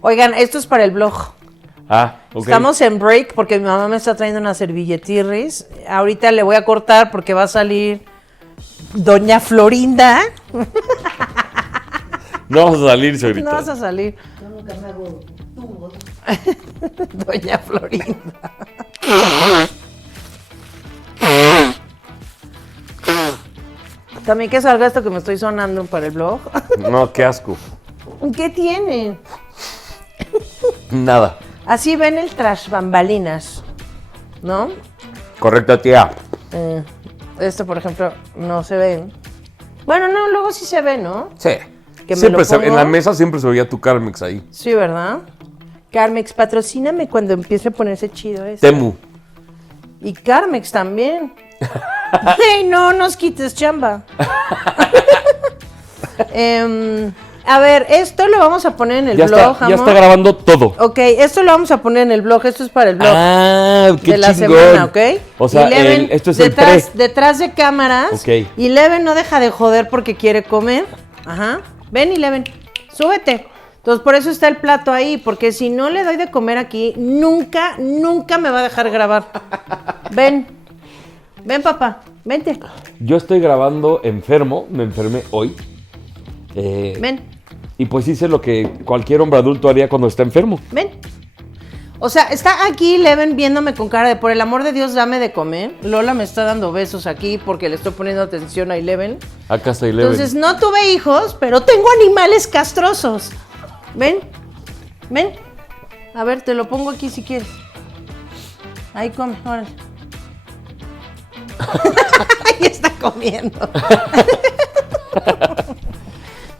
Oigan, esto es para el blog. Ah, ok. Estamos en break porque mi mamá me está trayendo una servilletirris. Ahorita le voy a cortar porque va a salir Doña Florinda. No vamos a salir, señorita. No vas a salir. Yo nunca me hago tubos. Doña Florinda. También que salga esto que me estoy sonando para el blog. No, qué asco. ¿Qué tiene? Nada. Así ven el tras bambalinas, ¿no? Correcto, tía. Esto, por ejemplo, no se ven. Bueno, no, luego sí se ve, ¿no? Sí. Que me Siempre lo pongo. en la mesa siempre se veía tu Carmex ahí. Sí, ¿verdad? Carmex, patrocíname cuando empiece a ponerse chido eso. Temu. Y Carmex también. ¡Ey, no nos quites chamba! A ver, esto lo vamos a poner en el blog, ya está grabando todo. Ok, esto lo vamos a poner en el blog. Esto es para el blog Ah, qué de la chingón. semana, ¿ok? O sea, Y Leven, esto es detrás de cámaras. Ok. Y Leven no deja de joder porque quiere comer. Ajá. Ven y Leven, súbete. Entonces, por eso está el plato ahí, porque si no le doy de comer aquí, nunca me va a dejar grabar. Ven, papá, vente. Yo estoy grabando enfermo, me enfermé hoy. Ven. Y pues hice lo que cualquier hombre adulto haría cuando está enfermo. Ven. O sea, está aquí Leven viéndome con cara de por el amor de Dios, dame de comer. Lola me está dando besos aquí porque le estoy poniendo atención a Eleven. Acá está Eleven. Entonces, no tuve hijos, pero tengo animales castrosos. Ven. A ver, te lo pongo aquí si quieres. Ahí come, órale. Ahí está comiendo.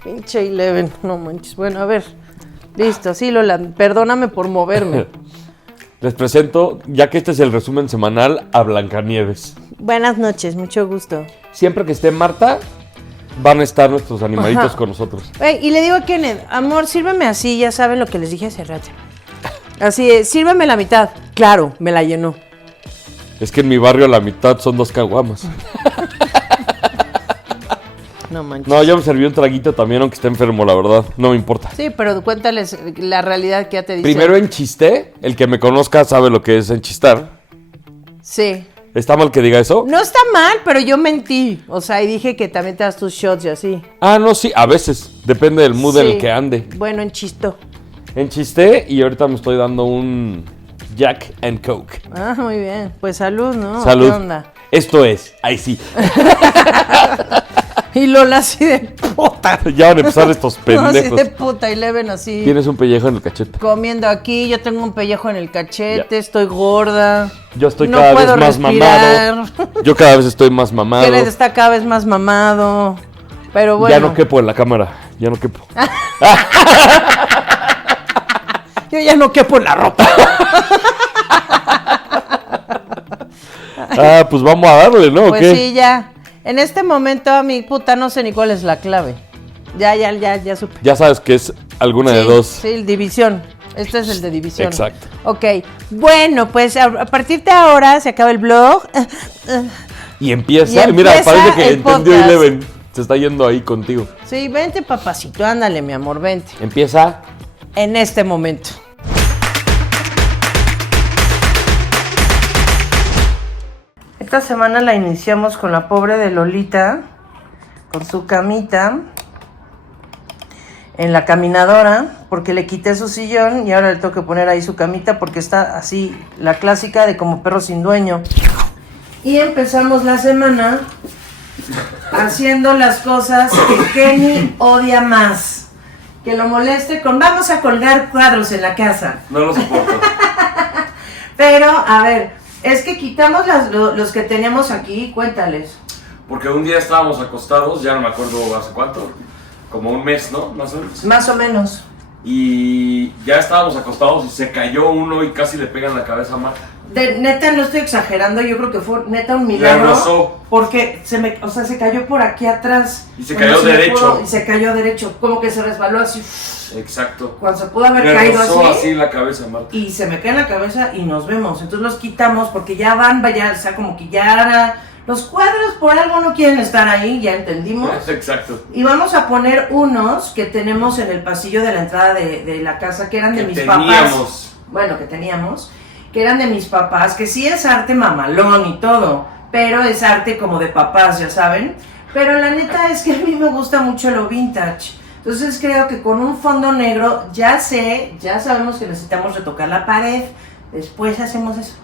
Pinche Eleven, no manches. Bueno, a ver. Listo, sí, Lola, perdóname por moverme. Les presento, ya que este es el resumen semanal, a Blancanieves. Buenas noches, mucho gusto. Siempre que esté Marta, van a estar nuestros animalitos Ajá. con nosotros. Y le digo a Kenneth, amor, sírveme así, ya saben lo que les dije hace rato. Así es, sírveme la mitad. Claro, me la llenó. Es que en mi barrio la mitad son 2 caguamas. No manches. No, ya me serví un traguito también, aunque esté enfermo, la verdad. No me importa. Sí, pero cuéntales la realidad que ya te dice. Primero enchisté. El que me conozca sabe lo que es enchistar. Sí. ¿Está mal que diga eso? No está mal, pero yo mentí. O sea, y dije que también te das tus shots y así. Ah, no, sí, a veces. Depende del mood en Sí. el que ande. Bueno, enchistó. Enchisté y ahorita me estoy dando un Jack and Coke. Ah, muy bien. Pues salud, ¿no? Salud. ¿Qué onda? Esto es, ahí sí. Y Lola así de puta. Ya van a empezar estos No, así pendejos. de puta. Y Leven así. Tienes un pellejo en el cachete. Comiendo aquí, yo tengo un pellejo en el cachete, Ya. estoy gorda. Yo estoy no cada puedo vez más respirar. mamado. Yo cada vez estoy más mamado. Kenneth está cada vez más mamado. Pero bueno. Ya no quepo en la cámara. Ya no quepo. Yo ya no quepo en la ropa. Ah, pues vamos a darle, ¿no? ¿O Pues qué? sí, ya. En este momento, a mi puta, no sé ni cuál es la clave. Ya supe. Ya sabes que es alguna de Sí, dos. Sí, el división. Este es el de división. Exacto. Ok. Bueno, pues a partir de ahora se acaba el blog. Y empieza. Y Mira, empieza parece que el entendió podcast. Eleven. Se está yendo ahí contigo. Sí, vente, papacito. Ándale, mi amor, vente. Empieza. En este momento. Esta semana la iniciamos con la pobre de Lolita, con su camita, en la caminadora, porque le quité su sillón y ahora le tengo que poner ahí su camita porque está así, la clásica de como perro sin dueño. Y empezamos la semana haciendo las cosas que Kenny odia más. Que lo moleste con vamos a colgar cuadros en la casa. No lo soporto. Pero, a ver, es que quitamos los que teníamos aquí, cuéntales. Porque un día estábamos acostados, ya no me acuerdo hace cuánto, como un mes, ¿no? Más o menos. Más o menos. Y ya estábamos acostados y se cayó uno y casi le pega en la cabeza a Marta. Neta, no estoy exagerando, yo creo que fue neta un milagro. Le rozó. Porque se cayó por aquí atrás. Y se Cuando cayó le derecho. pudo, y se cayó derecho, como que se resbaló así. Exacto. Cuando se pudo haber Le caído rozó así. así la cabeza a Marta. Y se me cae en la cabeza y nos vemos. Entonces los quitamos porque ya van, vaya, o sea, como que ya Los cuadros por algo no quieren estar ahí, ya entendimos. Exacto. Y vamos a poner unos que tenemos en el pasillo de la entrada de la casa, que eran de mis papás. Bueno, que teníamos, que eran de mis papás, que sí es arte mamalón y todo, pero es arte como de papás, ya saben. Pero la neta es que a mí me gusta mucho lo vintage. Entonces creo que con un fondo negro, ya sabemos que necesitamos retocar la pared. Después hacemos eso.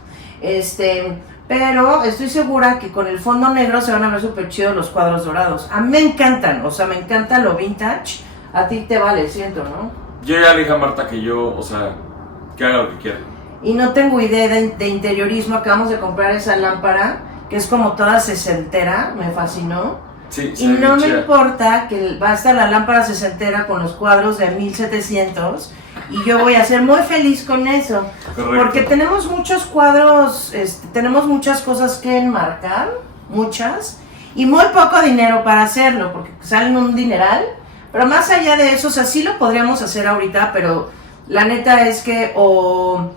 Pero estoy segura que con el fondo negro se van a ver súper chidos los cuadros dorados. A mí me encantan, o sea, me encanta lo vintage. A ti te vale, siento, ¿no? Yo ya le dije a Marta que que haga lo que quiera. Y no tengo idea de interiorismo. Acabamos de comprar esa lámpara, que es como toda sesentera, me fascinó. Sí, y no me importa que va a estar la lámpara sesentera con los cuadros de 1700 y yo voy a ser muy feliz con eso. Correcto. Porque tenemos muchos cuadros, tenemos muchas cosas que enmarcar, muchas, y muy poco dinero para hacerlo, porque salen un dineral. Pero más allá de eso, o sea, sí lo podríamos hacer ahorita, pero la neta es que o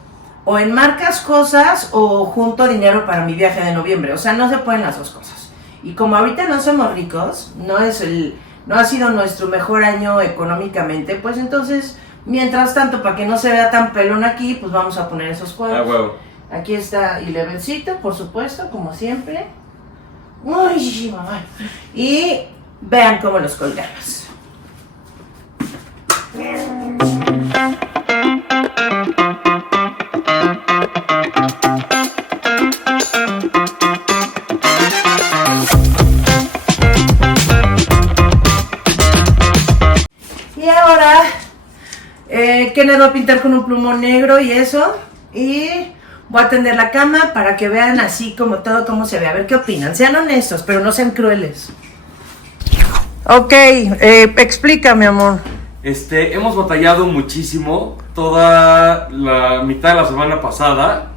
enmarcas cosas o junto dinero para mi viaje de noviembre. O sea, no se pueden las dos cosas. Y como ahorita no somos ricos, no ha sido nuestro mejor año económicamente, pues entonces, mientras tanto, para que no se vea tan pelón aquí, pues vamos a poner esos cuadros. Huevo. Aquí está Elevencito, por supuesto, como siempre. Uy, mamá. Y vean cómo los colgamos. Y ahora, Kenneth va a pintar con un plumón negro y eso. Y voy a tender la cama para que vean así como todo cómo se ve. A ver qué opinan. Sean honestos, pero no sean crueles. Ok, explícame, amor. Hemos batallado muchísimo toda la mitad de la semana pasada,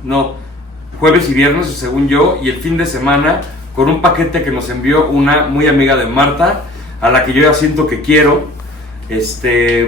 jueves y viernes, según yo, y el fin de semana, con un paquete que nos envió una muy amiga de Marta, a la que yo ya siento que quiero,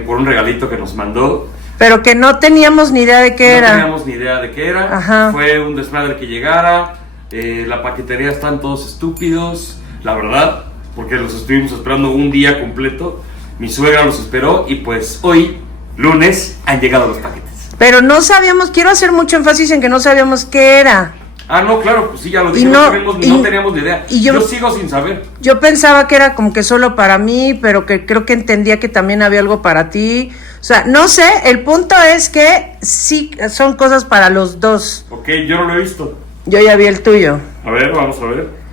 por un regalito que nos mandó. Pero que no teníamos ni idea de qué era. No teníamos ni idea de qué era. Ajá. Fue un desmadre que llegara. La paquetería están todos estúpidos, la verdad, porque los estuvimos esperando un día completo. Mi suegra los esperó y pues hoy, lunes, han llegado los paquetes. Pero no sabíamos, quiero hacer mucho énfasis en que no sabíamos qué era. Ah, no, claro, pues sí, ya lo dije, no teníamos ni idea. Y yo sigo sin saber. Yo pensaba que era como que solo para mí, pero que creo que entendía que también había algo para ti. O sea, no sé, el punto es que sí son cosas para los dos. Ok, yo no lo he visto. Yo ya vi el tuyo. A ver, vamos a ver.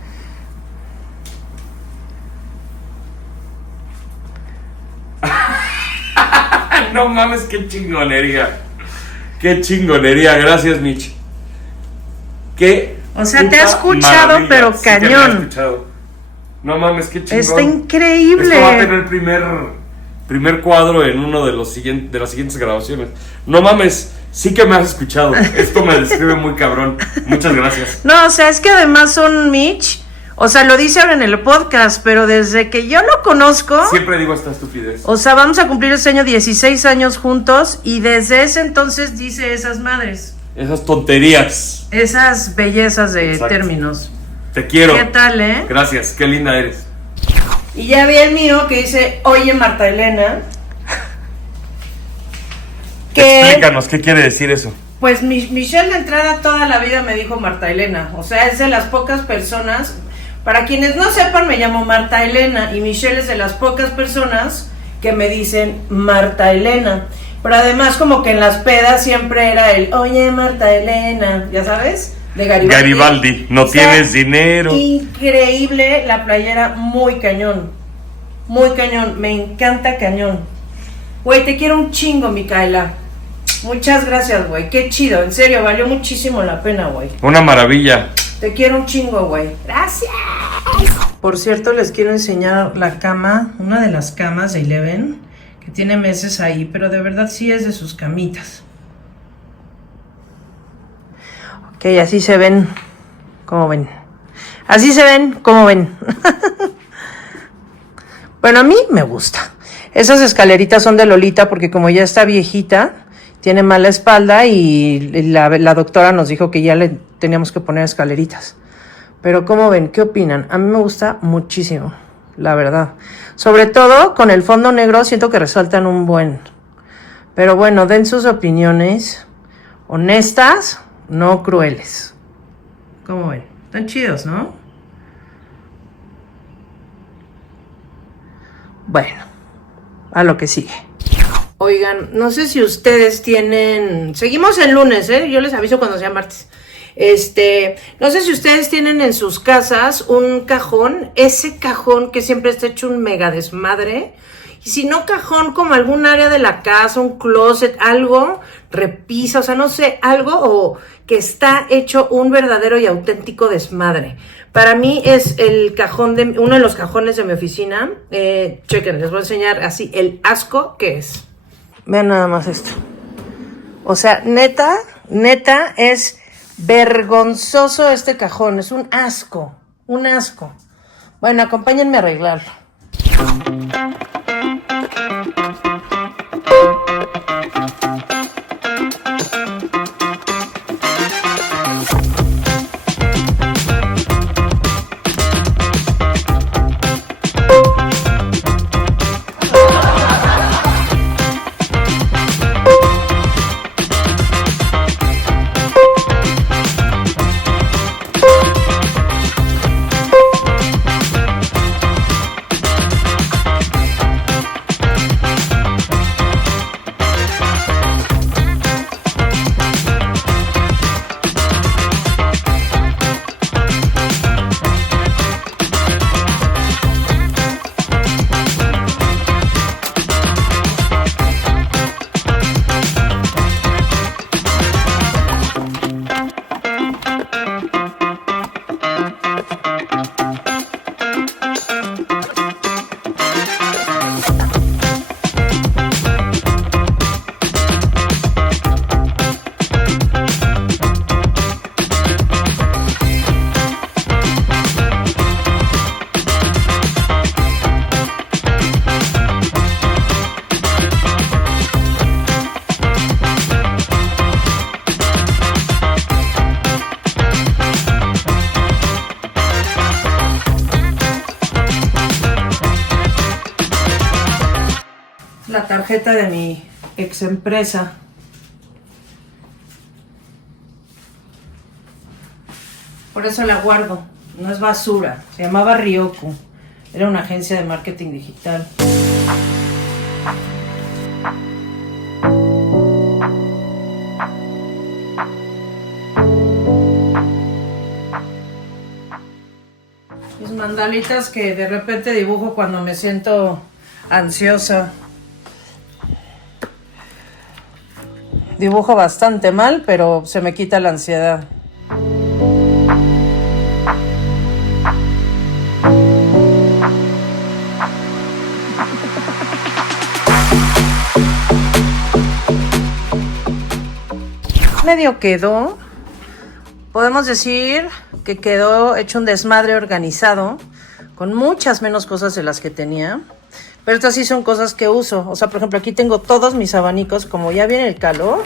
No mames, qué chingonería. Qué chingonería, gracias, Mitch. O sea, te ha escuchado, maravilla. pero Sí, cañón. que me ha escuchado. No mames, qué chingón. Está increíble. Esto va a tener primer cuadro en uno de las siguientes grabaciones. No mames, sí que me has escuchado. Esto me describe muy cabrón. Muchas gracias. No, o sea, es que además son Mitch. O sea, lo dice ahora en el podcast, pero desde que yo lo conozco... Siempre digo esta estupidez. O sea, vamos a cumplir este año 16 años juntos y desde ese entonces dice esas madres. Esas tonterías. Esas bellezas de Exacto. Términos. Te quiero. ¿Qué tal, Gracias, qué linda eres. Y ya vi el mío que dice, oye Marta Elena. Explícanos, ¿qué quiere decir eso? Pues Michelle de entrada toda la vida me dijo Marta Elena. O sea, es de las pocas personas... Para quienes no sepan, me llamo Marta Elena y Michelle es de las pocas personas que me dicen Marta Elena. Pero además como que en las pedas siempre era el, oye Marta Elena, ¿ya sabes? De Garibaldi. Garibaldi, no tienes dinero. Increíble la playera, muy cañón. Muy cañón, me encanta cañón. Güey, te quiero un chingo, Micaela. Muchas gracias, güey, qué chido, en serio, valió muchísimo la pena, güey. Una maravilla. Te quiero un chingo, güey. Gracias. Por cierto, les quiero enseñar la cama, una de las camas de Eleven, que tiene meses ahí, pero de verdad sí es de sus camitas. Ok, así se ven. ¿Cómo ven? Así se ven, ¿cómo ven? Bueno, a mí me gusta. Esas escaleritas son de Lolita porque como ya está viejita, tiene mala espalda y la doctora nos dijo que ya le teníamos que poner escaleritas. Pero ¿cómo ven? ¿Qué opinan? A mí me gusta muchísimo, la verdad. Sobre todo con el fondo negro siento que resaltan un buen. Pero bueno, den sus opiniones honestas, no crueles. ¿Cómo ven? Están chidos, ¿no? Bueno, a lo que sigue. Oigan, no sé si ustedes tienen... Seguimos el lunes, yo les aviso cuando sea martes. No sé si ustedes tienen en sus casas un cajón, ese cajón que siempre está hecho un mega desmadre. Y si no cajón, como algún área de la casa, un closet, algo, repisa, o sea, no sé, algo o que está hecho un verdadero y auténtico desmadre. Para mí es el cajón de, uno de los cajones de mi oficina. Chequen, les voy a enseñar así el asco que es. Vean nada más esto. O sea, neta es vergonzoso este cajón, es un asco, un asco. Bueno, acompáñenme a arreglarlo. La tarjeta de mi ex empresa. Por eso la guardo. No es basura. Se llamaba Ryoku. Era una agencia de marketing digital. Mis mandalitas que de repente dibujo cuando me siento ansiosa. Dibujo bastante mal, pero se me quita la ansiedad. Medio quedó. Podemos decir que quedó hecho un desmadre organizado, con muchas menos cosas de las que tenía. Pero estas sí son cosas que uso. O sea, por ejemplo, aquí tengo todos mis abanicos. Como ya viene el calor.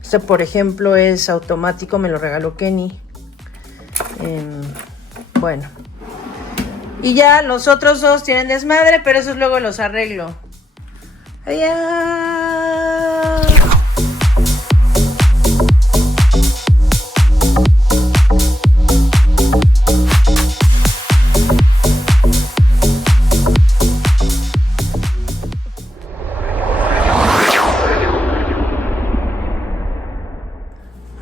Este, por ejemplo, es automático. Me lo regaló Kenny. Bueno. Y ya los otros dos tienen desmadre. Pero esos luego los arreglo. ¡Allá!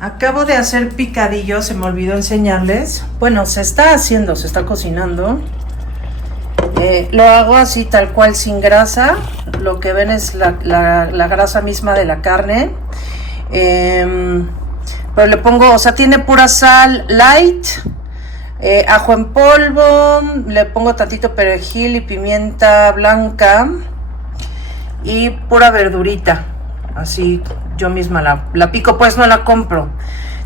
Acabo de hacer picadillo, se me olvidó enseñarles. Bueno, se está haciendo, se está cocinando. Lo hago así tal cual sin grasa. Lo que ven es la grasa misma de la carne. Pero le pongo, o sea, tiene pura sal light, ajo en polvo, le pongo tantito perejil y pimienta blanca y pura verdurita. Así yo misma la pico, pues no la compro.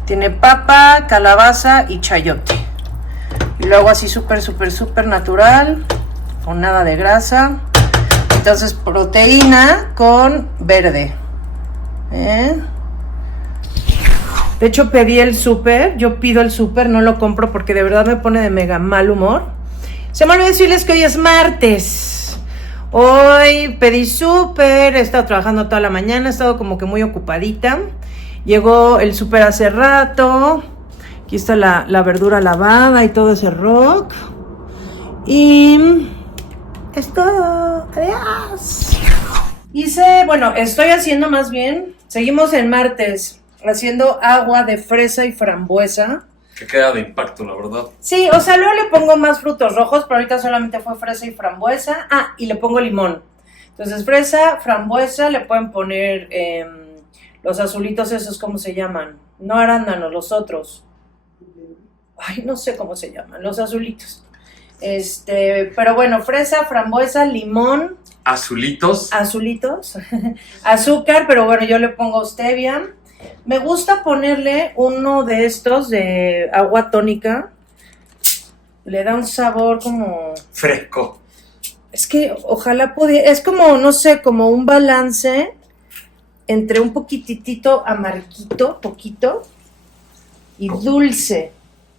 Tiene papa, calabaza y chayote. Y lo hago así súper natural, con nada de grasa. Entonces proteína con verde. De hecho, pedí el súper. Yo pido el súper, no lo compro porque de verdad me pone de mega mal humor. Se me olvidó decirles que hoy es martes. Hoy pedí súper, he estado trabajando toda la mañana, he estado como que muy ocupadita. Llegó el súper hace rato. Aquí está la verdura lavada y todo ese rock. Y es todo. Adiós. Estoy haciendo más bien. Seguimos en martes. Haciendo agua de fresa y frambuesa. Que queda de impacto, la verdad. Sí, o sea, luego le pongo más frutos rojos, pero ahorita solamente fue fresa y frambuesa. Ah, y le pongo limón. Entonces, fresa, frambuesa, le pueden poner los azulitos esos, ¿cómo se llaman? No arándanos, los otros. Ay, no sé cómo se llaman, los azulitos. Pero bueno, fresa, frambuesa, limón. Azulitos. Azúcar, pero bueno, yo le pongo stevia. Me gusta ponerle uno de estos de agua tónica. Le da un sabor como... fresco. Es que ojalá pudiera... Es como, no sé, como un balance entre un poquitito amarguito, poquito, y dulce.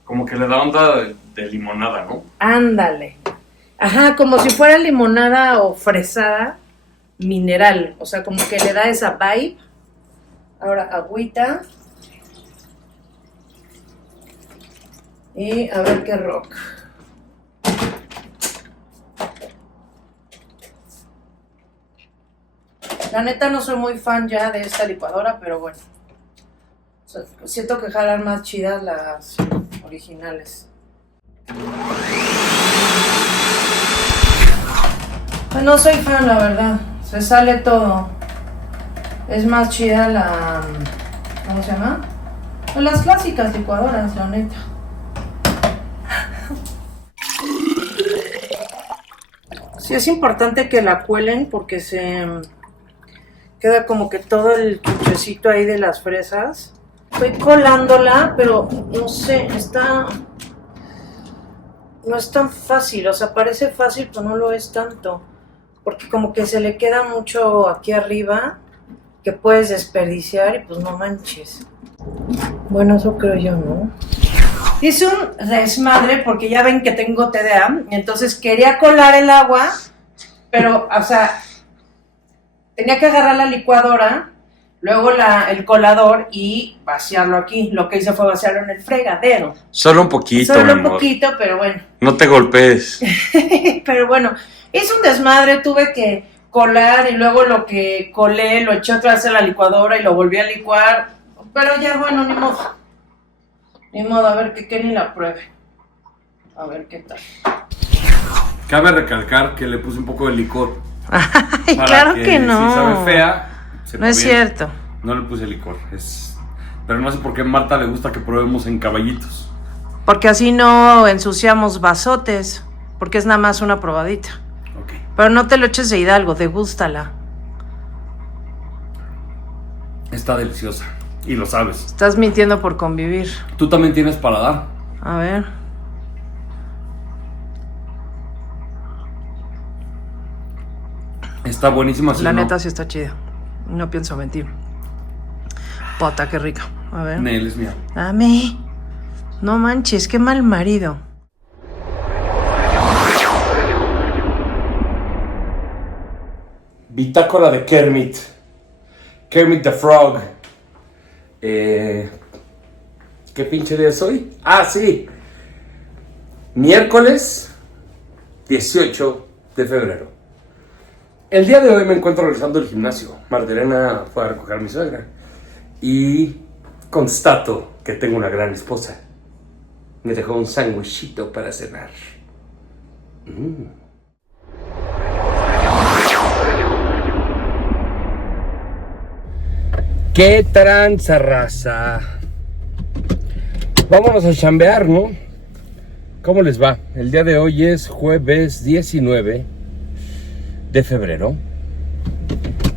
Como que le da onda de limonada, ¿no? Ándale. Ajá, como si fuera limonada o fresada mineral. O sea, como que le da esa vibe. Ahora agüita. Y a ver qué rock. La neta no soy muy fan ya de esta licuadora, pero bueno. O sea, siento que jalan más chidas las originales. Pues no soy fan, la verdad. Se sale todo. Es más chida la... ¿Cómo se llama? Pues las clásicas licuadoras, la neta. Sí, es importante que la cuelen porque se... queda como que todo el chuchecito ahí de las fresas. Estoy colándola, pero no sé, no es tan fácil. O sea, parece fácil, pero no lo es tanto. Porque como que se le queda mucho aquí arriba que puedes desperdiciar y pues no manches. Bueno, eso creo yo, ¿no? Hice un desmadre porque ya ven que tengo TDA, entonces quería colar el agua, pero, o sea, tenía que agarrar la licuadora, luego el colador y vaciarlo aquí. Lo que hice fue vaciarlo en el fregadero. Solo un poquito, Solo mi un amor. poquito, pero bueno. No te golpees. Pero bueno, hice un desmadre, tuve que colar y luego lo que colé lo eché otra vez en la licuadora y lo volví a licuar. Pero ya, bueno, ni modo. Ni modo, a ver que Kenny la pruebe. A ver qué tal. Cabe recalcar que le puse un poco de licor. Ay, claro que no. Si sabe fea, no es cierto. No le puse licor. Pero no sé por qué a Marta le gusta que probemos en caballitos. Porque así no ensuciamos vasotes. Porque es nada más una probadita. Okay. Pero no te lo eches de Hidalgo, degústala. Está deliciosa. Y lo sabes. Estás mintiendo por convivir. Tú también tienes paladar. A ver. Está buenísima. La neta sí está chida. No pienso mentir. Pota, qué rica. A ver. Nel es mía. Dame. No manches, qué mal marido. Bitácora de Kermit. Kermit the Frog. ¿Qué pinche día es hoy? Ah, sí. Miércoles 18 de febrero. El día de hoy me encuentro realizando el gimnasio. Martelena fue a recoger a mi suegra. Y constato que tengo una gran esposa. Me dejó un sándwichito para cenar. ¡Qué tranza, raza! Vámonos a chambear, ¿no? ¿Cómo les va? El día de hoy es jueves 19 de febrero.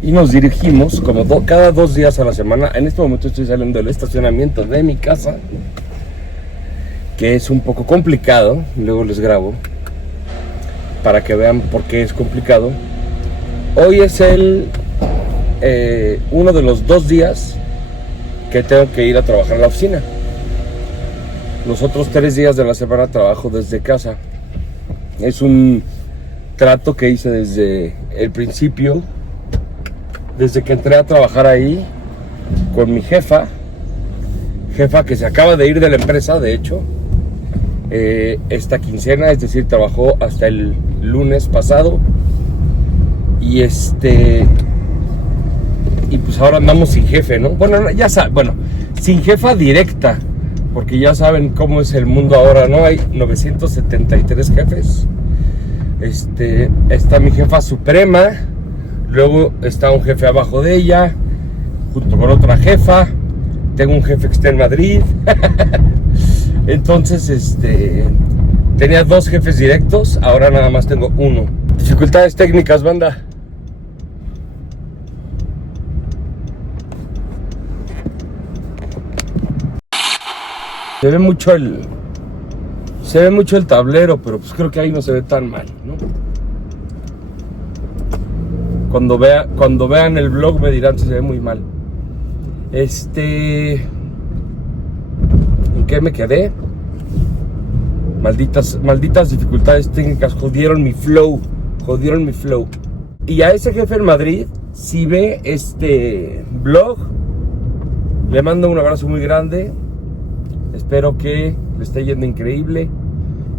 Y nos dirigimos, como cada 2 días a la semana. En este momento estoy saliendo del estacionamiento de mi casa, que es un poco complicado. Luego les grabo para que vean por qué es complicado. Hoy es uno de los 2 días que que tengo que ir a trabajar a la oficina. Los otros 3 días de la semana trabajo desde casa. Es un trato que hice desde el principio, desde que entré a trabajar ahí con mi jefa que se acaba de ir de la empresa, de hecho, esta quincena, es decir, trabajó hasta el lunes pasado. Y y pues ahora andamos sin jefe, ¿no? Bueno, ya saben, sin jefa directa, porque ya saben cómo es el mundo ahora, ¿no? Hay 973 jefes. Está mi jefa suprema, luego está un jefe abajo de ella, junto con otra jefa, tengo un jefe que está en Madrid. Entonces, tenía 2 jefes directos, ahora nada más tengo 1. Dificultades técnicas, banda. Se ve mucho el tablero, pero pues creo que ahí no se ve tan mal, ¿no? Cuando vean el vlog me dirán si se ve muy mal. ¿En qué me quedé? Malditas dificultades técnicas jodieron mi flow. Y a ese jefe en Madrid, si ve este vlog, le mando un abrazo muy grande. Espero que le esté yendo increíble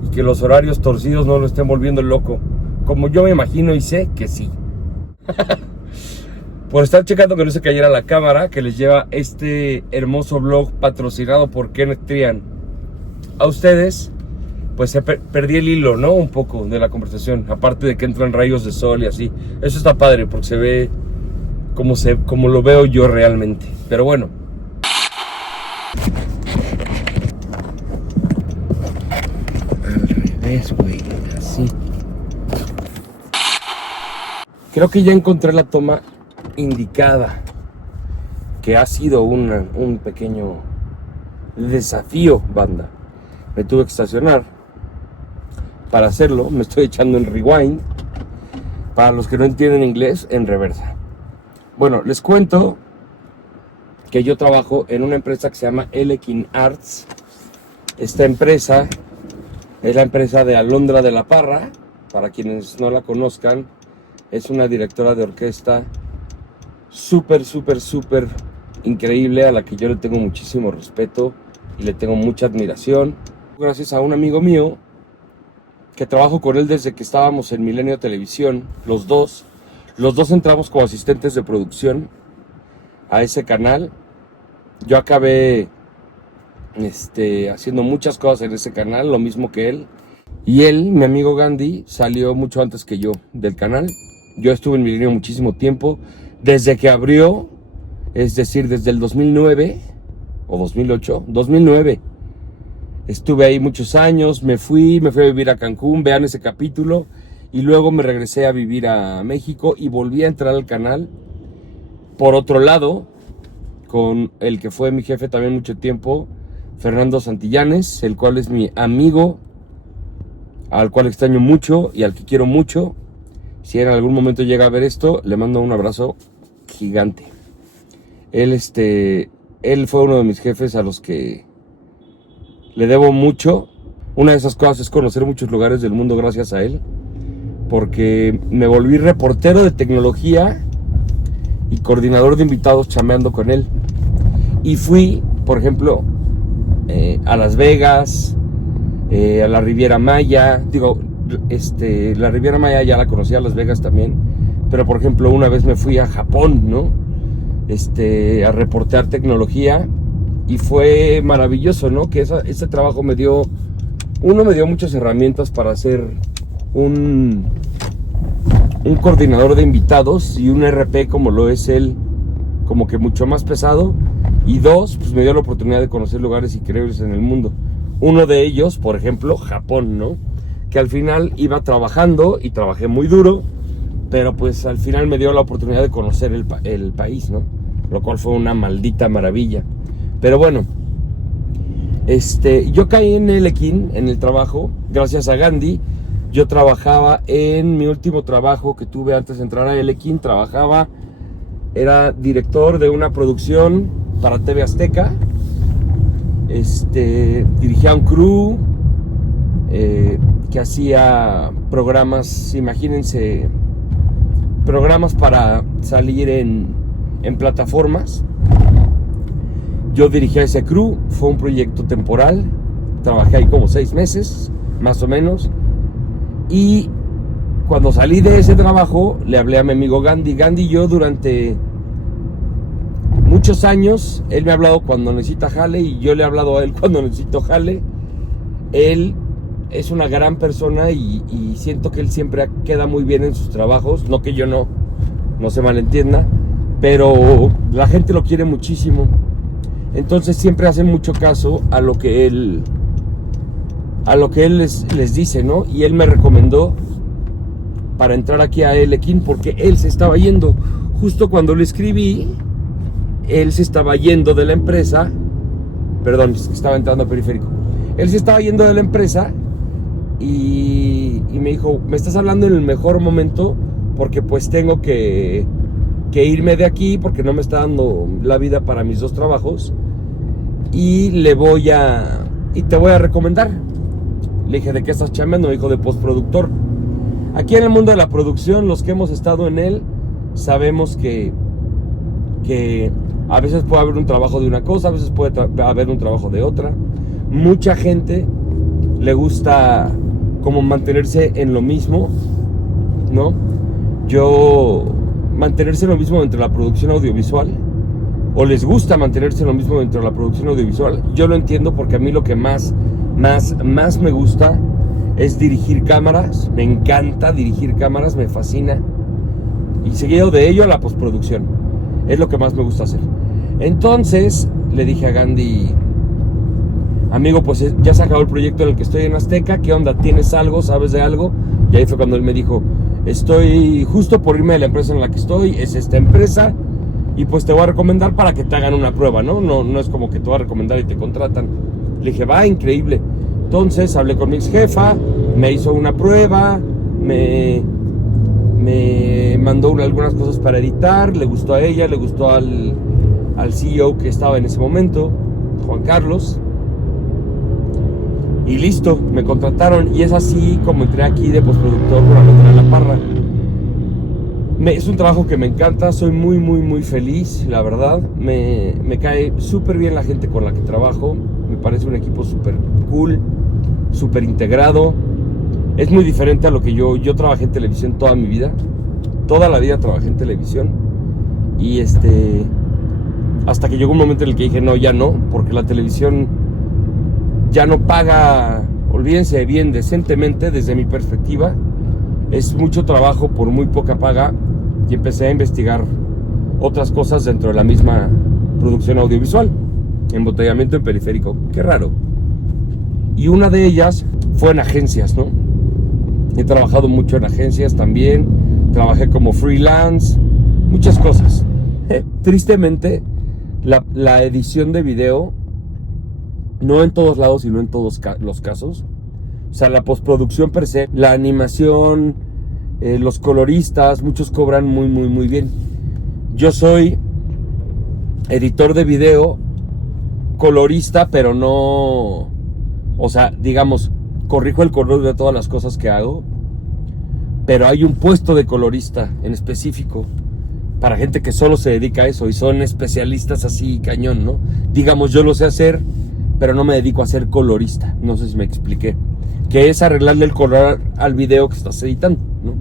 y que los horarios torcidos no lo estén volviendo loco, como yo me imagino y sé que sí. Por estar checando que no se cayera la cámara que les lleva este hermoso vlog patrocinado por Kenneth Trian a ustedes, pues perdí el hilo, ¿no? Un poco de la conversación, aparte de que entran rayos de sol y así. Eso está padre porque se ve como lo veo yo realmente. Pero bueno, güey, así. Creo que ya encontré la toma indicada, que ha sido un pequeño desafío, banda. Me tuve que estacionar para hacerlo, me estoy echando en rewind. Para los que no entienden inglés, en reversa. Bueno, les cuento que yo trabajo en una empresa que se llama Elekin Arts. Esta empresa es la empresa de Alondra de la Parra. Para quienes no la conozcan, es una directora de orquesta súper increíble, a la que yo le tengo muchísimo respeto y le tengo mucha admiración. Gracias a un amigo mío, que trabajo con él desde que estábamos en Milenio Televisión, los dos entramos como asistentes de producción a ese canal. Yo acabé haciendo muchas cosas en ese canal, lo mismo que él. Y él, mi amigo Gandhi, salió mucho antes que yo del canal. Yo estuve en Milenio muchísimo tiempo, desde que abrió, es decir, desde el 2009 o 2008, 2009. Estuve ahí muchos años, me fui a vivir a Cancún, vean ese capítulo, y luego me regresé a vivir a México y volví a entrar al canal. Por otro lado, con el que fue mi jefe también mucho tiempo, Fernando Santillanes, el cual es mi amigo, al cual extraño mucho y al que quiero mucho. Si en algún momento llega a ver esto, le mando un abrazo gigante. Él fue uno de mis jefes a los que le debo mucho. Una de esas cosas es conocer muchos lugares del mundo gracias a él, porque me volví reportero de tecnología y coordinador de invitados chameando con él. Y fui, por ejemplo, a Las Vegas, a la Riviera Maya. La Riviera Maya ya la conocía, Las Vegas también. Pero, por ejemplo, una vez me fui a Japón, ¿no? A reportear tecnología. Y fue maravilloso, ¿no? Que ese trabajo me dio muchas herramientas para ser un coordinador de invitados y un RP como lo es él, como que mucho más pesado. Y 2, pues me dio la oportunidad de conocer lugares increíbles en el mundo. Uno de ellos, por ejemplo, Japón, ¿no? Que al final iba trabajando y trabajé muy duro, pero pues al final me dio la oportunidad de conocer el país, ¿no? Lo cual fue una maldita maravilla. Pero bueno, yo caí en Elekin, en el trabajo, gracias a Gandhi. Yo trabajaba en mi último trabajo que tuve antes de entrar a Elekin, era director de una producción para TV Azteca. Dirigía un crew que hacía programas, imagínense, programas para salir en plataformas. Yo dirigía ese crew, fue un proyecto temporal, trabajé ahí como 6 meses, más o menos, y cuando salí de ese trabajo, le hablé a mi amigo Gandhi. Gandhi y yo durante muchos años, él me ha hablado cuando necesita jale y yo le he hablado a él cuando necesito jale. Él es una gran persona y siento que él siempre queda muy bien en sus trabajos. No que yo no se malentienda, pero la gente lo quiere muchísimo. Entonces siempre hacen mucho caso a lo que él les dice, ¿no? Y él me recomendó para entrar aquí a Elequín porque él se estaba yendo. Justo cuando le escribí, él se estaba yendo de la empresa. Perdón, estaba entrando a Periférico. Él se estaba yendo de la empresa y me dijo, me estás hablando en el mejor momento porque pues tengo que irme de aquí porque no me está dando la vida para mis 2 trabajos y te voy a recomendar. Le dije, ¿de qué estás chambeando? Me dijo, de postproductor. Aquí en el mundo de la producción, los que hemos estado en él, sabemos que a veces puede haber un trabajo de una cosa, a veces puede haber un trabajo de otra. Mucha gente le gusta como mantenerse en lo mismo, ¿no? Mantenerse en lo mismo dentro de la producción audiovisual, o les gusta mantenerse en lo mismo dentro de la producción audiovisual. Yo lo entiendo porque a mí lo que más me gusta es dirigir cámaras. Me encanta dirigir cámaras, me fascina. Y seguido de ello, la postproducción. Es lo que más me gusta hacer. Entonces, le dije a Gandhi, amigo, pues ya se acabó el proyecto en el que estoy en Azteca. ¿Qué onda? ¿Tienes algo? ¿Sabes de algo? Y ahí fue cuando él me dijo, estoy justo por irme de la empresa en la que estoy. Es esta empresa. Y pues te voy a recomendar para que te hagan una prueba, ¿no? No es como que te voy a recomendar y te contratan. Le dije, va, increíble. Entonces hablé con mi ex jefa, me hizo una prueba, me mandó algunas cosas para editar, le gustó a ella, le gustó al CEO que estaba en ese momento, Juan Carlos, y listo, me contrataron. Y es así como entré aquí de postproductor con Alondra La Parra. Es un trabajo que me encanta, soy muy muy muy feliz, la verdad. Me cae súper bien la gente con la que trabajo, me parece un equipo súper cool, súper integrado. Es muy diferente a lo que yo trabajé en televisión toda mi vida, toda la vida trabajé en televisión. Y hasta que llegó un momento en el que dije, no, ya no, porque la televisión ya no paga, olvídense, bien decentemente desde mi perspectiva. Es mucho trabajo por muy poca paga. Y empecé a investigar otras cosas dentro de la misma producción audiovisual. Embotellamiento en periférico, qué raro. Y una de ellas fue en agencias, ¿no? He trabajado mucho en agencias también. Trabajé como freelance, muchas cosas. Tristemente, la edición de video, no en todos lados y no en todos los casos. O sea, la postproducción per se, la animación, los coloristas, muchos cobran muy muy muy bien. Yo soy editor de video, colorista, pero no, o sea, digamos, corrijo el color de todas las cosas que hago, pero hay un puesto de colorista en específico para gente que solo se dedica a eso y son especialistas así cañón, ¿no? Digamos, yo lo sé hacer, pero no me dedico a ser colorista. No sé si me expliqué. Que es arreglarle el color al video que estás editando, ¿no?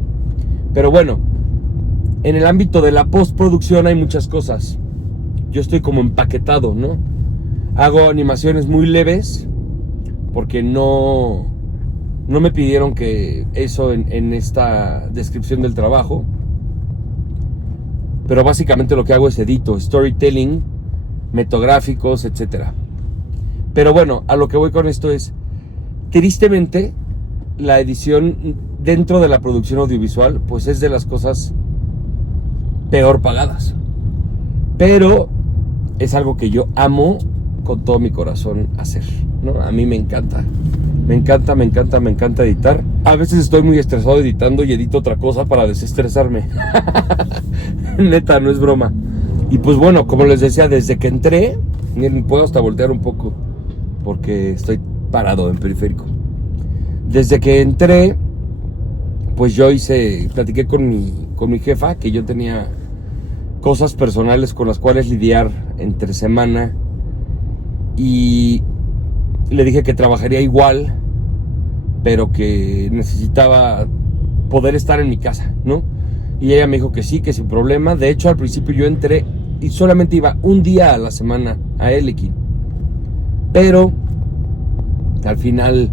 Pero bueno, en el ámbito de la postproducción hay muchas cosas. Yo estoy como empaquetado, ¿no? Hago animaciones muy leves porque no me pidieron que eso en esta descripción del trabajo. Pero básicamente lo que hago es edito, storytelling, metográficos, etc. Pero bueno, a lo que voy con esto es, tristemente, la edición dentro de la producción audiovisual, pues es de las cosas peor pagadas. Pero es algo que yo amo con todo mi corazón hacer, ¿no? A mí me encanta. Me encanta editar. A veces estoy muy estresado editando y edito otra cosa para desestresarme. Neta, no es broma. Y pues bueno, como les decía, desde que entré, miren, puedo hasta voltear un poco porque estoy parado en periférico. Desde que entré, pues yo platiqué con mi jefa, que yo tenía cosas personales con las cuales lidiar entre semana, y le dije que trabajaría igual, pero que necesitaba poder estar en mi casa, ¿no? Y ella me dijo que sí, que sin problema. De hecho, al principio yo entré y solamente iba un día a la semana a Elequín, pero al final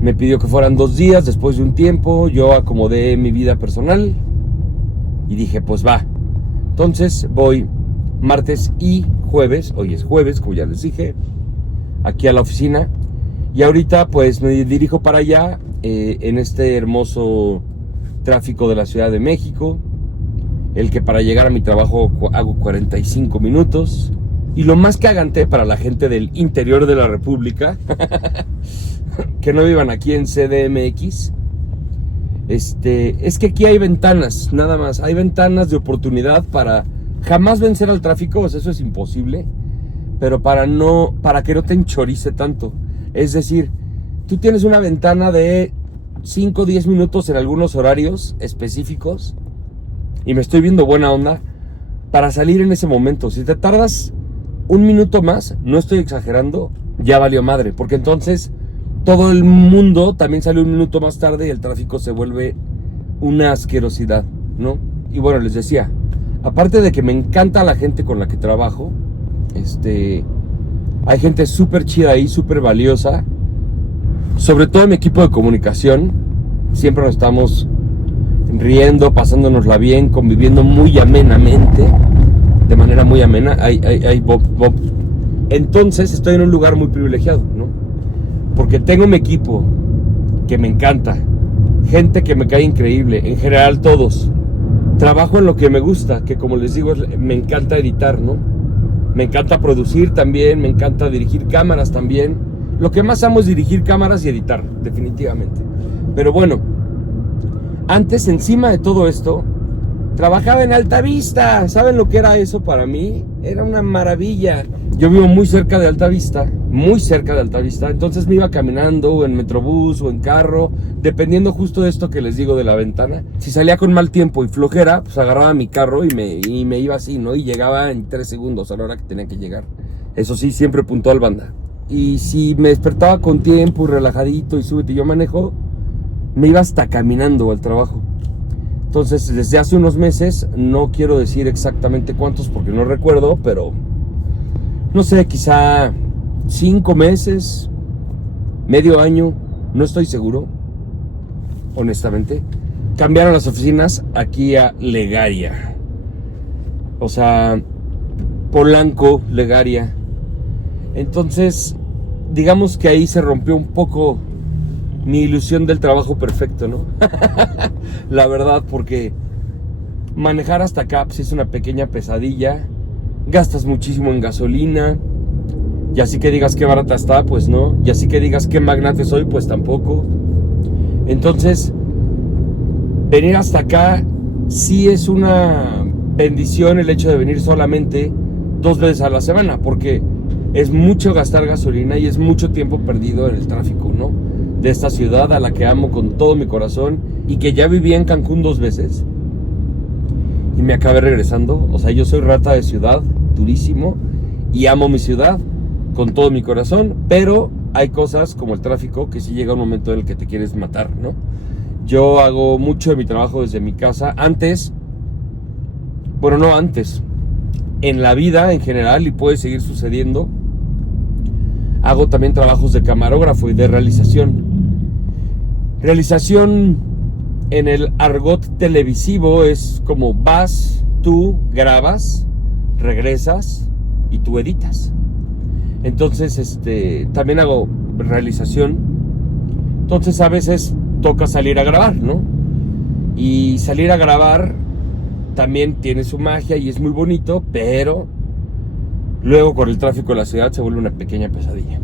me pidió que fueran 2 días. Después de un tiempo yo acomodé mi vida personal y dije, pues va. Entonces voy martes y jueves, hoy es jueves, como ya les dije, aquí a la oficina. Y ahorita pues me dirijo para allá, en este hermoso tráfico de la Ciudad de México, el que para llegar a mi trabajo hago 45 minutos. Y lo más cagante para la gente del interior de la República, que no vivan aquí en CDMX, es que aquí hay ventanas, nada más. Hay ventanas de oportunidad para jamás vencer al tráfico, o sea, eso es imposible, pero para que no te enchorice tanto. Es decir, tú tienes una ventana de 5 o 10 minutos en algunos horarios específicos, y me estoy viendo buena onda, para salir en ese momento. Si te tardas 1 minuto más, no estoy exagerando, ya valió madre, porque entonces todo el mundo también sale 1 minuto más tarde y el tráfico se vuelve una asquerosidad, ¿no? Y bueno, les decía, aparte de que me encanta la gente con la que trabajo, hay gente súper chida ahí, súper valiosa, sobre todo en mi equipo de comunicación. Siempre nos estamos riendo, pasándonosla bien, conviviendo muy amenamente, de manera muy amena. Hay Bob. Entonces estoy en un lugar muy privilegiado, ¿no? Porque tengo mi equipo que me encanta, gente que me cae increíble, en general todos. Trabajo en lo que me gusta, que como les digo, me encanta editar, ¿no? Me encanta producir también, me encanta dirigir cámaras también. Lo que más amo es dirigir cámaras y editar, definitivamente. Pero bueno, antes, encima de todo esto, trabajaba en Altavista. ¿Saben lo que era eso para mí? Era una maravilla. Yo vivo muy cerca de Altavista, entonces me iba caminando o en metrobús o en carro, dependiendo justo de esto que les digo de la ventana. Si salía con mal tiempo y flojera, pues agarraba mi carro y me iba así, ¿no? Y llegaba en 3 segundos a la hora que tenía que llegar. Eso sí, siempre puntual, banda. Y si me despertaba con tiempo y relajadito y súbete, yo manejo, me iba hasta caminando al trabajo. Entonces, desde hace unos meses, no quiero decir exactamente cuántos porque no recuerdo, pero no sé, quizá 5 meses, medio año, no estoy seguro, honestamente. Cambiaron las oficinas aquí a Legaria. O sea, Polanco, Legaria. Entonces, digamos que ahí se rompió un poco mi ilusión del trabajo perfecto, ¿no? La verdad, porque manejar hasta acá pues, es una pequeña pesadilla. Gastas muchísimo en gasolina. Y así que digas qué barata está, pues no. Y así que digas qué magnate soy, pues tampoco. Entonces, venir hasta acá sí es una bendición el hecho de venir solamente 2 veces a la semana, porque es mucho gastar gasolina y es mucho tiempo perdido en el tráfico, ¿no? De esta ciudad a la que amo con todo mi corazón y que ya viví en Cancún 2 veces y me acabé regresando. O sea, yo soy rata de ciudad, durísimo, y amo mi ciudad con todo mi corazón, pero hay cosas como el tráfico que sí llega un momento en el que te quieres matar, ¿no? Yo hago mucho de mi trabajo desde mi casa. Antes, en la vida en general, y puede seguir sucediendo, hago también trabajos de camarógrafo y de realización. Realización en el argot televisivo es como vas, tú grabas, regresas y tú editas. Entonces, también hago realización. Entonces a veces toca salir a grabar, ¿no? Y salir a grabar también tiene su magia y es muy bonito, pero luego con el tráfico de la ciudad se vuelve una pequeña pesadilla.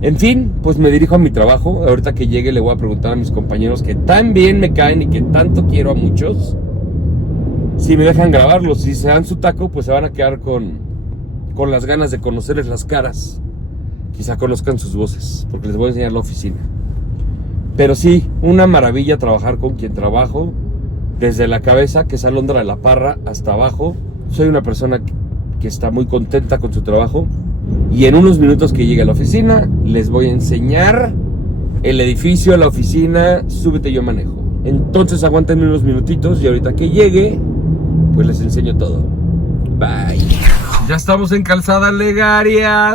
En fin, pues me dirijo a mi trabajo. Ahorita que llegue le voy a preguntar a mis compañeros que tan bien me caen y que tanto quiero a muchos, si me dejan grabarlos. Si se dan su taco, pues se van a quedar con las ganas de conocerles las caras. Quizá conozcan sus voces, porque les voy a enseñar la oficina. Pero sí, una maravilla trabajar con quien trabajo. Desde la cabeza, que es Alondra de la Parra, hasta abajo. Soy una persona que está muy contenta con su trabajo. Y en unos minutos que llegue a la oficina, les voy a enseñar el edificio, la oficina. Súbete, yo manejo. Entonces aguántenme unos minutitos y ahorita que llegue, pues les enseño todo. Bye. Ya estamos en Calzada Legaria.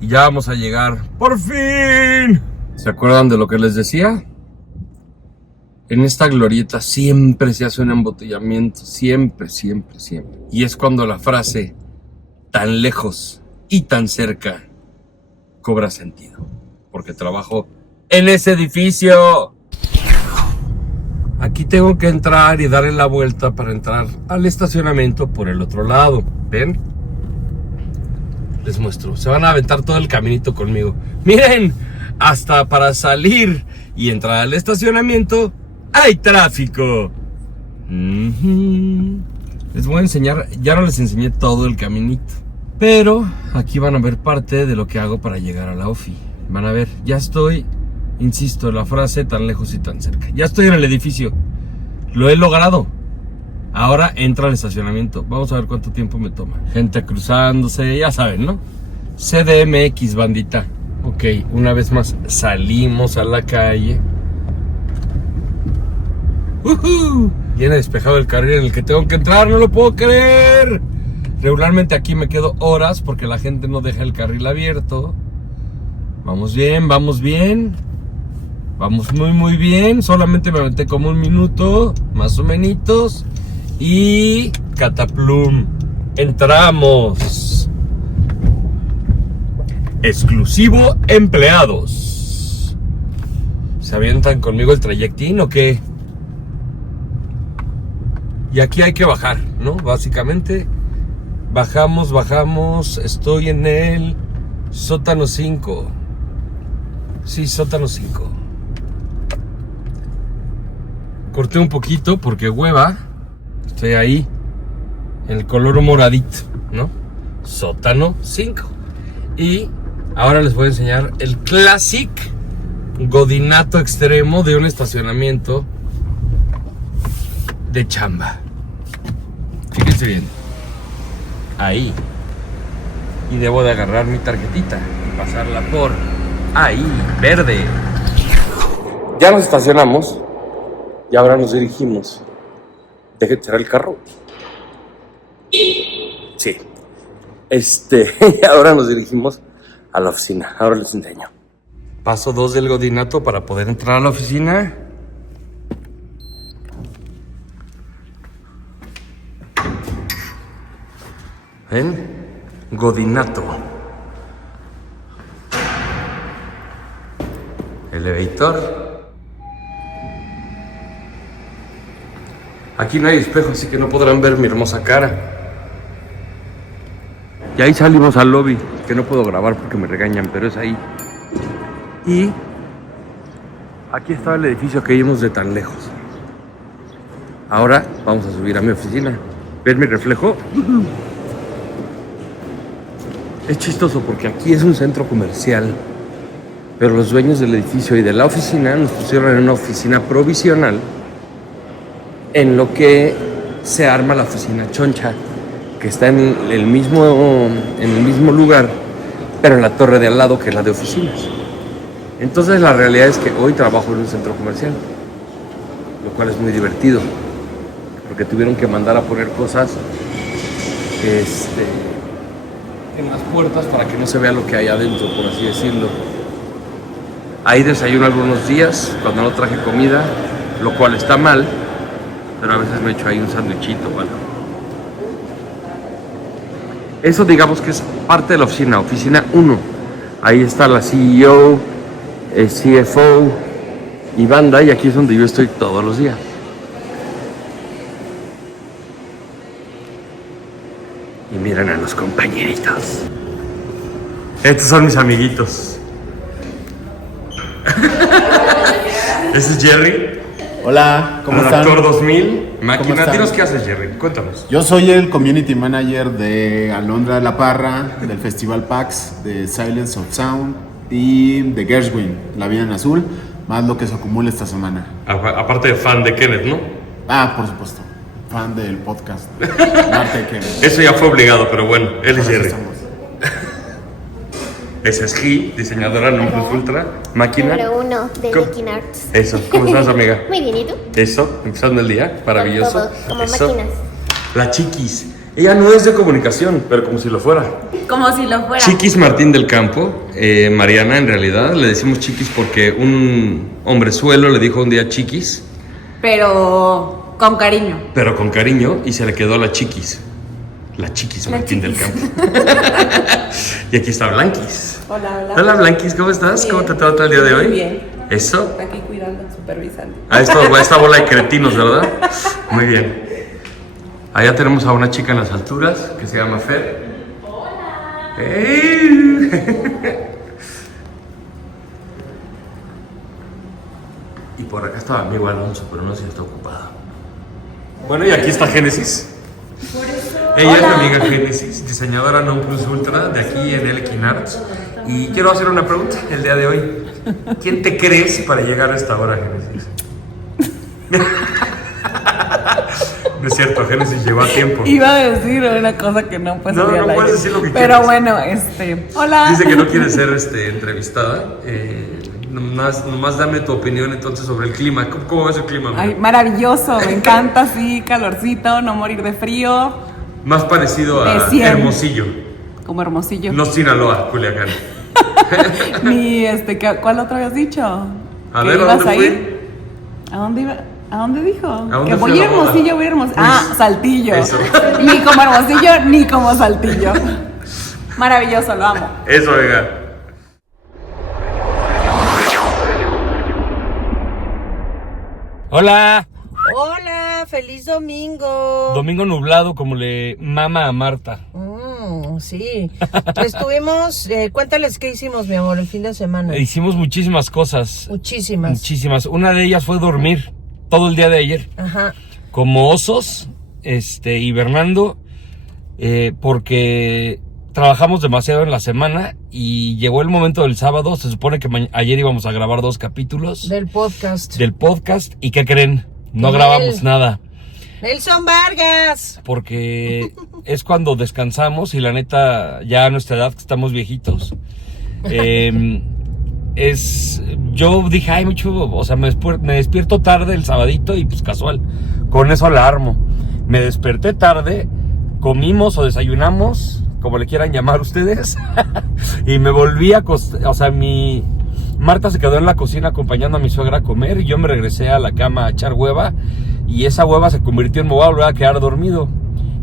Y ya vamos a llegar. ¡Por fin! ¿Se acuerdan de lo que les decía? En esta glorieta siempre se hace un embotellamiento. Siempre, siempre, siempre. Y es cuando la frase tan lejos y tan cerca cobra sentido. Porque trabajo en ese edificio. Aquí tengo que entrar y darle la vuelta para entrar al estacionamiento por el otro lado. ¿Ven? Les muestro. Se van a aventar todo el caminito conmigo. ¡Miren! Hasta para salir y entrar al estacionamiento hay tráfico. Les voy a enseñar. Ya no les enseñé todo el caminito, pero aquí van a ver parte de lo que hago para llegar a la ofi. Van a ver, ya estoy. Insisto, la frase tan lejos y tan cerca. Ya estoy en el edificio. Lo he logrado. Ahora entra al estacionamiento. Vamos a ver cuánto tiempo me toma. Gente cruzándose, ya saben, ¿no? CDMX, bandita. Ok, una vez más salimos a la calle. Viene despejado el carril en el que tengo que entrar. ¡No lo puedo creer! Regularmente aquí me quedo horas porque la gente no deja el carril abierto. Vamos bien, vamos bien. Vamos muy muy bien. Solamente me aventé como un minuto, más o menos. Y cataplum, entramos. Exclusivo empleados. ¿Se avientan conmigo el trayectín o qué? Y aquí hay que bajar, ¿no? Básicamente bajamos. Estoy en el sótano 5. Sí, sótano 5. Corté un poquito porque hueva. Estoy ahí en el color moradito, ¿no? Sótano 5. Y ahora les voy a enseñar el classic godinato extremo de un estacionamiento de chamba. Fíjense bien. Ahí. Y debo de agarrar mi tarjetita y pasarla por ahí, verde. Ya nos estacionamos. Y ahora nos dirigimos. Deje de cerrar el carro. Sí. Y ahora nos dirigimos a la oficina. Ahora les enseño. Paso 2 del godinato para poder entrar a la oficina. ¿Ven? Godinato. Elevator. Aquí no hay espejo, así que no podrán ver mi hermosa cara. Y ahí salimos al lobby, que no puedo grabar porque me regañan, pero es ahí. Y aquí estaba el edificio que vimos de tan lejos. Ahora vamos a subir a mi oficina. ¿Ven mi reflejo? Es chistoso porque aquí es un centro comercial, pero los dueños del edificio y de la oficina nos pusieron en una oficina provisional en lo que se arma la oficina choncha, que está en el mismo lugar, pero en la torre de al lado, que es la de oficinas. Entonces la realidad es que hoy trabajo en un centro comercial, lo cual es muy divertido, porque tuvieron que mandar a poner cosas en las puertas para que no se vea lo que hay adentro, por así decirlo. Ahí desayuno algunos días cuando no traje comida, lo cual está mal, pero a veces me echo ahí un sándwichito o algo. Eso digamos que es parte de la oficina, oficina 1. Ahí está la CEO, el CFO y banda, y aquí es donde yo estoy todos los días. Y miren a los compañeritos. Estos son mis amiguitos. Ese es Jerry. Hola, ¿cómo están? Redactor 2000, máquina. están? Dinos qué haces, Jerry. Cuéntanos. Yo soy el community manager de Alondra de la Parra, del Festival PAX, de Silence of Sound y de Gershwin, La Vida en Azul, más lo que se acumula esta semana. Aparte de fan de Kenneth, ¿no? Ah, por supuesto, fan del podcast. Marta y Kenneth. Eso ya fue obligado, pero bueno, él es Para eso Jerry. estamos. Esa es G, diseñadora non plus ultra, máquina. Número 1 de ¿Cómo? Viking Arts. Eso, ¿cómo estás, amiga? Muy bien, ¿y tú? Eso, empezando el día, maravilloso. Todo, como Eso. máquinas. La Chiquis. Ella no es de comunicación, pero como si lo fuera. Como si lo fuera. Chiquis Martín del Campo, Mariana en realidad, le decimos Chiquis porque un hombrezuelo le dijo un día Chiquis, Pero con cariño. pero con cariño, y se le quedó la Chiquis. La Chiquis Martín del Campo. Y aquí está Blanquis. Hola, hola. Hola Blanquis, ¿cómo estás? Bien. ¿Cómo te trata el día de hoy? Muy bien. ¿Eso? Aquí cuidando, supervisando. Esta bola de cretinos, ¿verdad? Muy bien. Allá tenemos a una chica en las alturas que se llama Fer. ¡Hola! Y por acá está mi amigo Alonso, pero no sé si está ocupado. Bueno, y aquí está Génesis. Ella es mi amiga Génesis, diseñadora non plus ultra de aquí en Elkin Arts. Y quiero hacer una pregunta el día de hoy. ¿Quién te crees para llegar a esta hora, Génesis? No es cierto, Génesis llegó a tiempo. Iba a decir una cosa que no puedes No, decir no al aire. puedes decir lo que Pero quieras. bueno, hola. Dice que no quiere ser entrevistada. Nomás dame tu opinión entonces sobre el clima. ¿Cómo ves el clima, amigo? Ay, maravilloso, me encanta, sí, calorcito, no morir de frío, Más parecido a De 100. Hermosillo, como Hermosillo. no Sinaloa, Culiacán. Ni ¿cuál otro habías dicho? A ¿Que ver, ¿a ibas dónde a fui? ir? ¿A dónde iba? ¿A dónde dijo? dónde Que fui voy a a la boda? Hermosillo, voy a Hermosillo. Pues, Ah, Saltillo. eso. Ni como Hermosillo, ni como Saltillo. Maravilloso, lo amo. Eso, oiga. Hola. Hola, feliz domingo. Domingo nublado como le mama a Marta. Sí, estuvimos, cuéntales qué hicimos, mi amor, el fin de semana. Hicimos muchísimas cosas. Muchísimas. Muchísimas. Una de ellas fue dormir todo el día de ayer. Ajá. Como osos, hibernando, porque trabajamos demasiado en la semana y llegó el momento del sábado. Se supone que ayer íbamos a grabar 2 capítulos Del podcast. del podcast. ¿Y qué creen? No Él. grabamos nada. Nelson Vargas. Porque es cuando descansamos y la neta, ya a nuestra edad que estamos viejitos, yo dije, ay, mucho, o sea, me despierto tarde el sabadito y pues casual, con eso la armo. Me desperté tarde, comimos o desayunamos, como le quieran llamar ustedes, y me volví a acostar, o sea, Marta se quedó en la cocina acompañando a mi suegra a comer y yo me regresé a la cama a echar hueva y esa hueva se convirtió en me voy a volver a quedar dormido.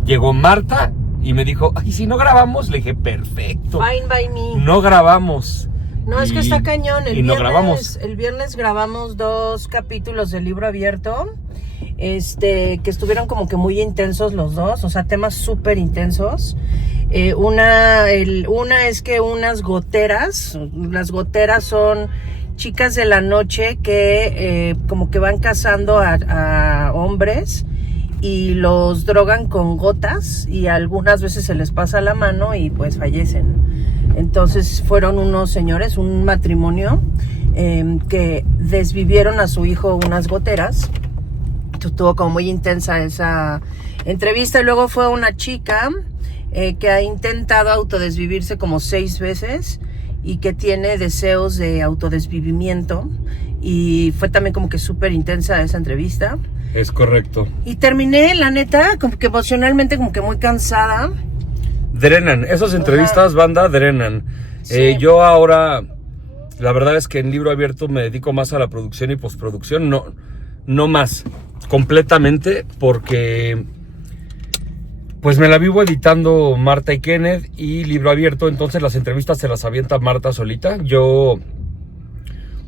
Llegó Marta y me dijo, ay, si no grabamos, le dije, perfecto. Fine by me. No grabamos. No, es que está cañón. Y no grabamos. El viernes grabamos 2 capítulos de Libro Abierto, que estuvieron como que muy intensos los dos, o sea, temas súper intensos. Una es que unas goteras, las goteras son chicas de la noche que como que van cazando a hombres y los drogan con gotas y algunas veces se les pasa la mano y pues fallecen. Entonces fueron unos señores, un matrimonio que desvivieron a su hijo unas goteras. Estuvo como muy intensa esa entrevista. Y luego fue una chica que ha intentado autodesvivirse como 6 veces y que tiene deseos de autodesvivimiento. Y fue también como que súper intensa esa entrevista. Es correcto. Y terminé, la neta, como que emocionalmente como que muy cansada. Drenan, esas entrevistas, banda, drenan. Sí. Yo ahora, la verdad es que en Libro Abierto me dedico más a la producción y postproducción, no más, completamente, porque pues me la vivo editando Marta y Kenneth y Libro Abierto, entonces las entrevistas se las avienta Marta solita, yo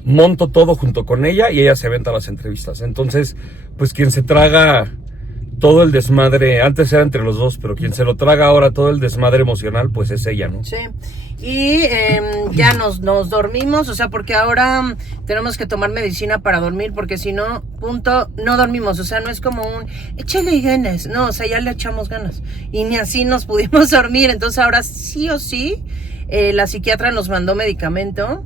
monto todo junto con ella y ella se avienta las entrevistas, entonces pues quien se traga todo el desmadre, antes era entre los dos, pero quien se lo traga ahora todo el desmadre emocional, pues es ella, ¿no? Sí, y ya nos dormimos, o sea, porque ahora tenemos que tomar medicina para dormir, porque si no, no dormimos, o sea, no es como échale ganas, no, o sea, ya le echamos ganas, y ni así nos pudimos dormir, entonces ahora sí o sí, la psiquiatra nos mandó medicamento.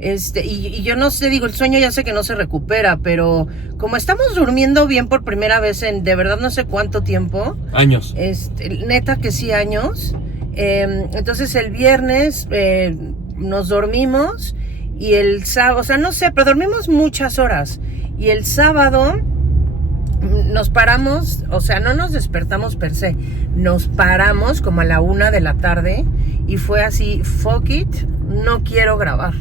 Y yo no sé, digo, el sueño ya sé que no se recupera, pero como estamos durmiendo bien por primera vez en de verdad no sé cuánto tiempo. Años. Neta que sí, años. Entonces el viernes nos dormimos y el sábado, o sea, no sé, pero dormimos muchas horas. Y el sábado nos paramos, o sea, no nos despertamos per se, nos paramos como a la 1 de la tarde y fue así, fuck it, no quiero grabar.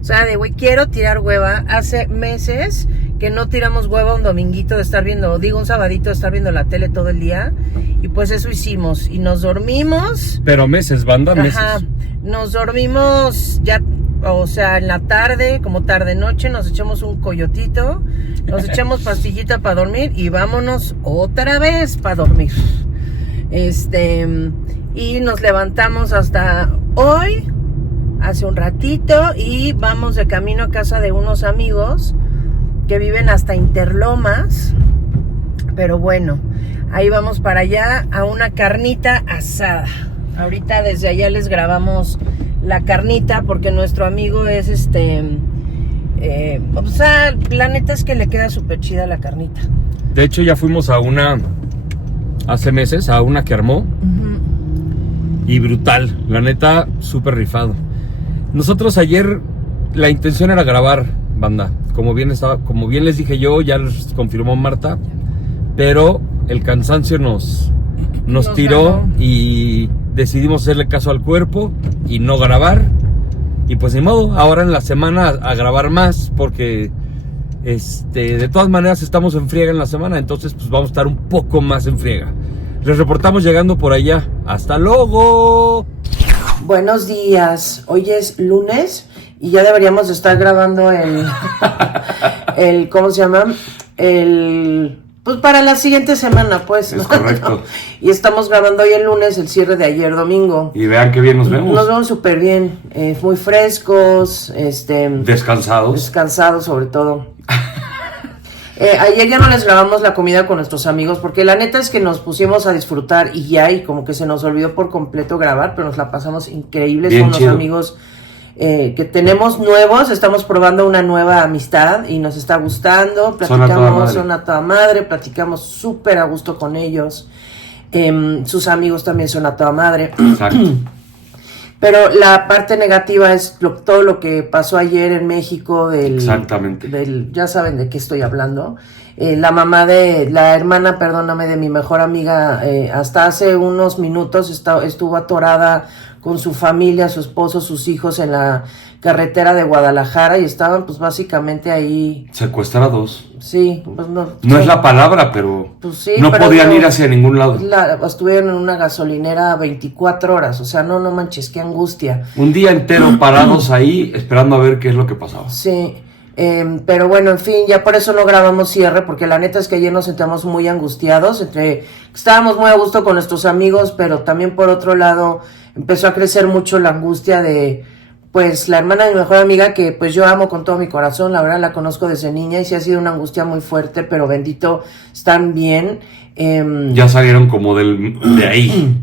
O sea, güey, quiero tirar hueva. Hace meses que no tiramos hueva un dominguito de estar viendo, un sabadito de estar viendo la tele todo el día. Y pues eso hicimos. Y nos dormimos. Pero meses, banda, meses. Ajá. Nos dormimos ya, o sea, en la tarde, como tarde-noche, nos echamos un coyotito. Nos echamos pastillita para dormir y vámonos otra vez para dormir. Y nos levantamos hasta hoy. Hace un ratito y vamos de camino a casa de unos amigos que viven hasta Interlomas, pero bueno, ahí vamos para allá a una carnita asada. Ahorita desde allá les grabamos la carnita porque nuestro amigo es o sea, la neta es que le queda súper chida la carnita. De hecho ya fuimos hace meses, a una que armó. Y brutal, la neta, súper rifado. Nosotros ayer la intención era grabar, banda, como bien les dije yo, ya les confirmó Marta, pero el cansancio nos tiró ganó. Y decidimos hacerle caso al cuerpo y no grabar, y pues ni modo, ahora en la semana a grabar más, porque de todas maneras estamos en friega en la semana, entonces pues vamos a estar un poco más en friega. Les reportamos llegando por allá. ¡Hasta luego! Buenos días, hoy es lunes y ya deberíamos de estar grabando ¿cómo se llama? Pues para la siguiente semana, pues. Es correcto. Y estamos grabando hoy el lunes, el cierre de ayer domingo. Y vean qué bien nos vemos. Nos vemos súper bien, muy frescos, descansados sobre todo. Ayer ya no les grabamos la comida con nuestros amigos porque la neta es que nos pusimos a disfrutar y ya, y como que se nos olvidó por completo grabar, pero nos la pasamos increíble. Bien, son los amigos que tenemos nuevos, estamos probando una nueva amistad y nos está gustando, platicamos, son a toda madre, platicamos súper a gusto con ellos, sus amigos también son a toda madre. Exacto. Pero la parte negativa es todo lo que pasó ayer en México Exactamente. Ya saben de qué estoy hablando. La hermana, perdóname, de mi mejor amiga, hasta hace unos minutos estuvo atorada con su familia, su esposo, sus hijos en la carretera de Guadalajara y estaban pues básicamente ahí. Secuestrados. Sí, pues no. No sí. Es la palabra, pero pues sí, no pero podían ir hacia ningún lado. Estuvieron en una gasolinera 24 horas, o sea, no manches, qué angustia. Un día entero parados ahí esperando a ver qué es lo que pasaba. Sí, pero bueno, en fin, ya por eso no grabamos cierre, porque la neta es que ayer nos sentíamos muy angustiados, estábamos muy a gusto con nuestros amigos, pero también por otro lado empezó a crecer mucho la angustia de, pues, la hermana de mi mejor amiga, que pues yo amo con todo mi corazón, la verdad la conozco desde niña y sí ha sido una angustia muy fuerte, pero bendito, están bien. Ya salieron como de ahí,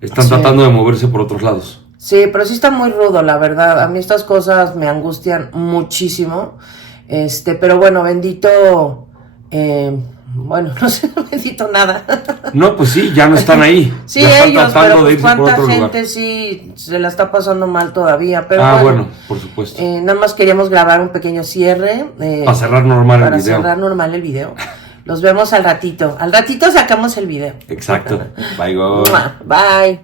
están tratando de moverse por otros lados. Sí, pero sí está muy rudo, la verdad. A mí estas cosas me angustian muchísimo. Pero bueno, bendito. Bueno, no sé, no bendito nada. No, pues sí, ya no están ahí. Sí, ya ellos, están pero de pues cuánta gente lugar. Sí se la está pasando mal todavía. Pero bueno, por supuesto. Nada más queríamos grabar un pequeño cierre. Para cerrar normal el video. Para cerrar normal el video. Los vemos al ratito. Al ratito sacamos el video. Exacto. Bye, go. Bye.